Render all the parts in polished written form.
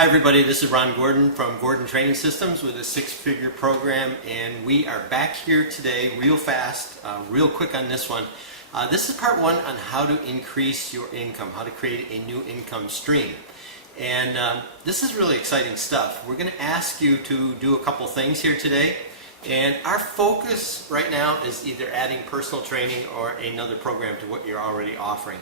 Hi everybody, this is Ron Gordon from Gordon Training Systems with a six-figure program, and we are back here today real fast, real quick on this one. This is part one on how to increase your income, how to create a new income stream. And this is really exciting stuff. We're going to ask you to do a couple things here today, and our focus right now is either adding personal training or another program to what you're already offering.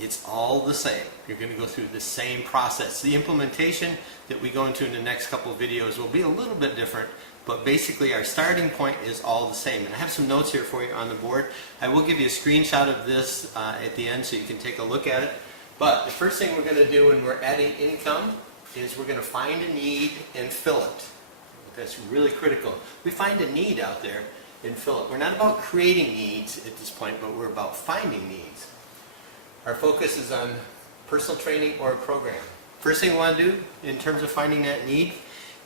It's all the same. You're going to go through the same process. The implementation that we go into in the next couple of videos will be a little bit different, but basically our starting point is all the same. And I have some notes here for you on the board. I will give you a screenshot of this at the end so you can take a look at it. But the first thing we're going to do when we're adding income is we're going to find a need and fill it. That's really critical. We find a need out there and fill it. We're not about creating needs at this point, but we're about finding needs. Our focus is on personal training or a program. First thing we want to do in terms of finding that need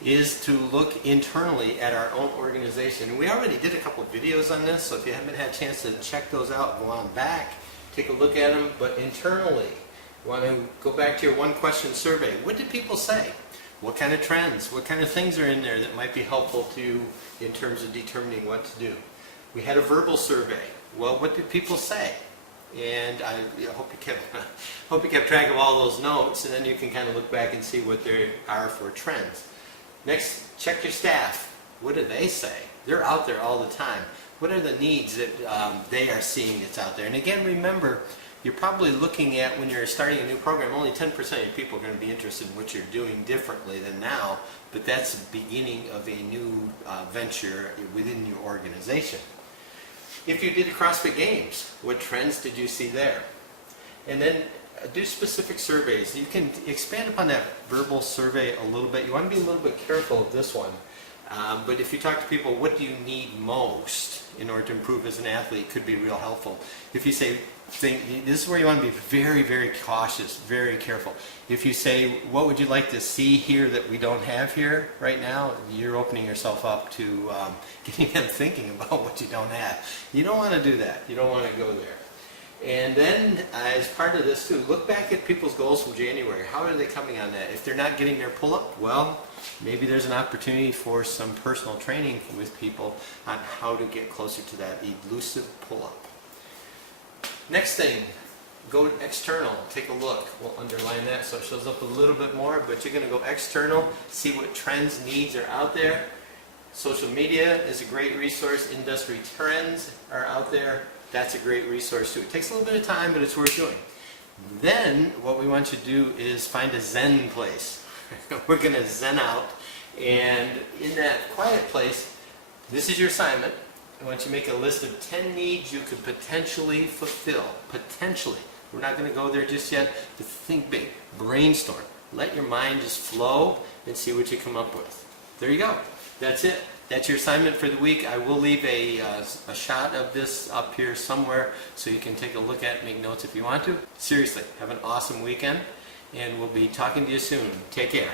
is to look internally at our own organization. We already did a couple of videos on this, so if you haven't had a chance to check those out, go on back, take a look at them. But internally, you want to go back to your one-question survey. What did people say? What kind of trends, what kind of things are in there that might be helpful to you in terms of determining what to do? We had a verbal survey. Well, what did people say? And I hope you kept track of all those notes, and then you can kind of look back and see what there are for trends. Next, check your staff. What do they say? They're out there all the time. What are the needs that they are seeing that's out there? And again, remember, you're probably looking at, when you're starting a new program, only 10% of your people are going to be interested in what you're doing differently than now, but that's the beginning of a new venture within your organization. If you did CrossFit Games, what trends did you see there? And then do specific surveys. You can expand upon that verbal survey a little bit. You want to be a little bit careful of this one. But if you talk to people, what do you need most in order to improve as an athlete, it could be real helpful. If you say, this is where you want to be very, very cautious, very careful. If you say, what would you like to see here that we don't have here right now, you're opening yourself up to getting them thinking about what you don't have. You don't want to do that. You don't want to go there. And then, as part of this too, look back at people's goals from January. How are they coming on that? If they're not getting their pull-up, well, maybe there's an opportunity for some personal training with people on how to get closer to that elusive pull-up. Next thing, go external. Take a look. We'll underline that so it shows up a little bit more, but you're going to go external, see what trends, needs are out there. Social media is a great resource. Industry trends are out there. That's a great resource too. It takes a little bit of time, but it's worth doing. Then what we want you to do is find a Zen place. We're going to Zen out, and in that quiet place, this is your assignment. I want you to make a list of 10 needs you could potentially fulfill. Potentially. We're not going to go there just yet, but think big. Brainstorm. Let your mind just flow and see what you come up with. There you go. That's it. That's your assignment for the week. I will leave a shot of this up here somewhere so you can take a look at it, make notes if you want to. Seriously, have an awesome weekend, and we'll be talking to you soon. Take care.